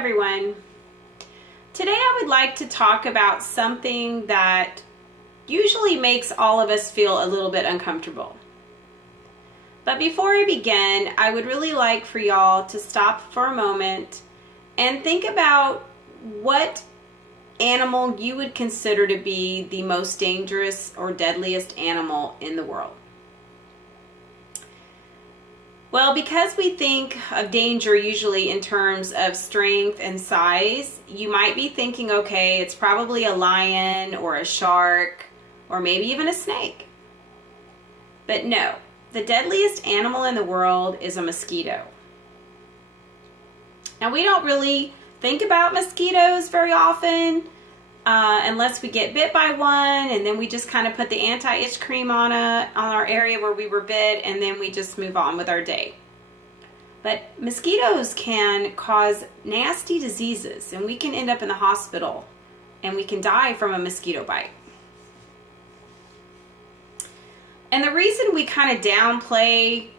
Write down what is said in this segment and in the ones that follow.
everyone. Today I would like to talk about something that usually makes all of us feel a little bit uncomfortable. But before I begin, I would really like for y'all to stop for a moment and think about what animal you would consider to be the most dangerous or deadliest animal in the world. Well, because we think of danger usually in terms of strength and size, you might be thinking, okay, it's probably a lion or a shark or maybe even a snake. But no, the deadliest animal in the world is a mosquito. Now, we don't really think about mosquitoes very often unless we get bit by one, and then we just kind of put the anti-itch cream on our area where we were bit, and then we just move on with our day. But mosquitoes can cause nasty diseases, and we can end up in the hospital, and we can die from a mosquito bite. And the reason we kind of downplay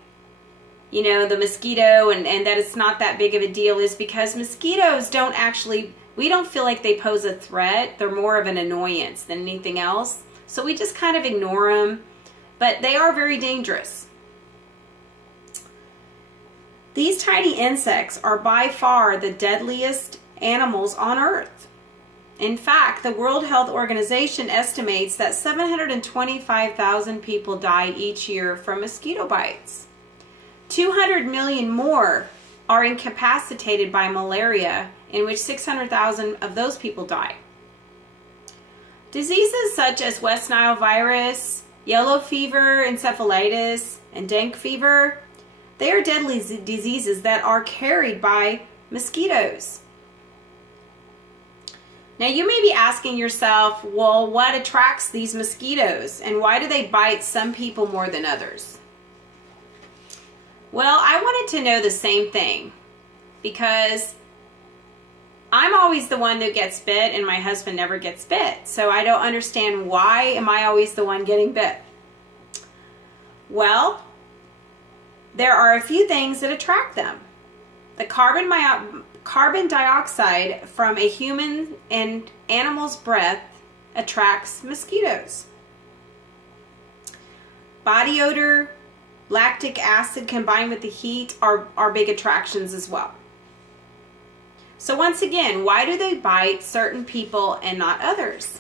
the mosquito and that it's not that big of a deal is because mosquitoes we don't feel like they pose a threat. They're more of an annoyance than anything else. So we just kind of ignore them, but they are very dangerous. These tiny insects are by far the deadliest animals on Earth. In fact, the World Health Organization estimates that 725,000 people die each year from mosquito bites. 200 million more are incapacitated by malaria, in which 600,000 of those people die. Diseases such as West Nile virus, yellow fever, encephalitis, and dengue fever, they are deadly diseases that are carried by mosquitoes. Now, you may be asking yourself, well, what attracts these mosquitoes, and why do they bite some people more than others? Well, I wanted to know the same thing, because I'm always the one that gets bit and my husband never gets bit. So I don't understand, why am I always the one getting bit? Well, there are a few things that attract them. The carbon dioxide from a human and animal's breath attracts mosquitoes. Body odor, lactic acid combined with the heat are big attractions as well. So once again, why do they bite certain people and not others?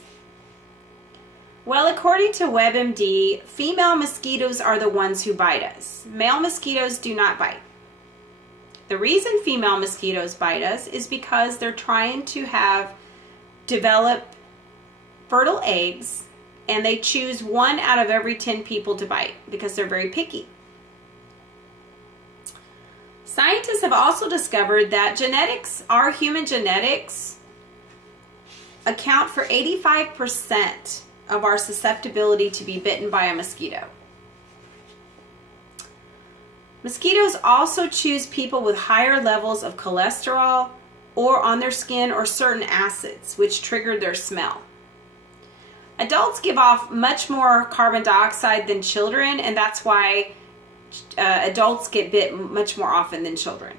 Well, according to WebMD, female mosquitoes are the ones who bite us. Male mosquitoes do not bite. The reason female mosquitoes bite us is because they're trying to develop fertile eggs, and they choose 1 out of every 10 people to bite because they're very picky. Scientists have also discovered that our human genetics, account for 85% of our susceptibility to be bitten by a mosquito. Mosquitoes also choose people with higher levels of cholesterol or on their skin or certain acids, which trigger their smell. Adults give off much more carbon dioxide than children, and that's why adults get bit much more often than children.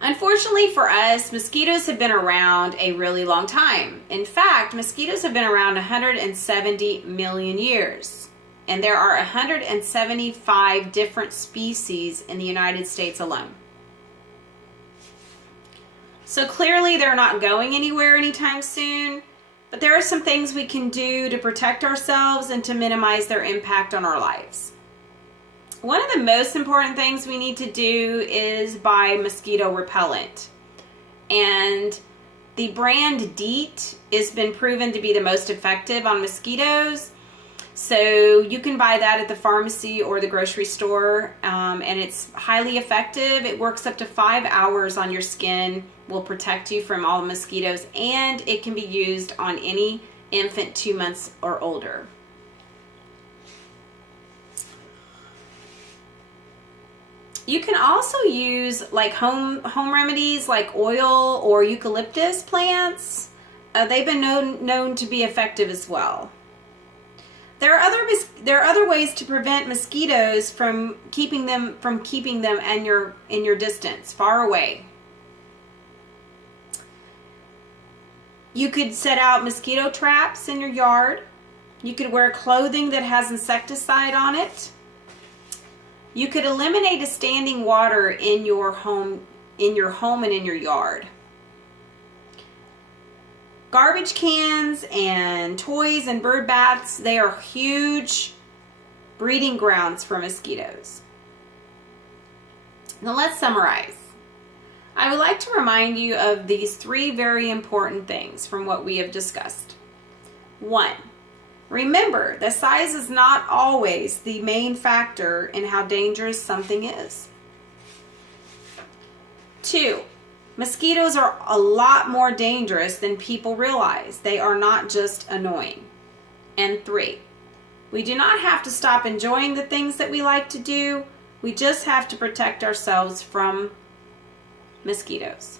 Unfortunately for us, mosquitoes have been around a really long time. In fact, mosquitoes have been around 170 million years, and there are 175 different species in the United States alone. So clearly they're not going anywhere anytime soon. But there are some things we can do to protect ourselves and to minimize their impact on our lives. One of the most important things we need to do is buy mosquito repellent. And the brand DEET has been proven to be the most effective on mosquitoes. So you can buy that at the pharmacy or the grocery store, and it's highly effective. It works up to 5 hours on your skin, will protect you from all the mosquitoes, and it can be used on any infant 2 months or older. You can also use like home remedies like oil or eucalyptus plants. They've been known to be effective as well. There are other ways to prevent mosquitoes from keeping them in your distance, far away. You could set out mosquito traps in your yard. You could wear clothing that has insecticide on it. You could eliminate a standing water in your home and in your yard. Garbage cans and toys and bird baths, they are huge breeding grounds for mosquitoes. Now let's summarize. I would like to remind you of these 3 very important things from what we have discussed. 1, remember that size is not always the main factor in how dangerous something is. 2, mosquitoes are a lot more dangerous than people realize. They are not just annoying. And 3, we do not have to stop enjoying the things that we like to do. We just have to protect ourselves from mosquitoes.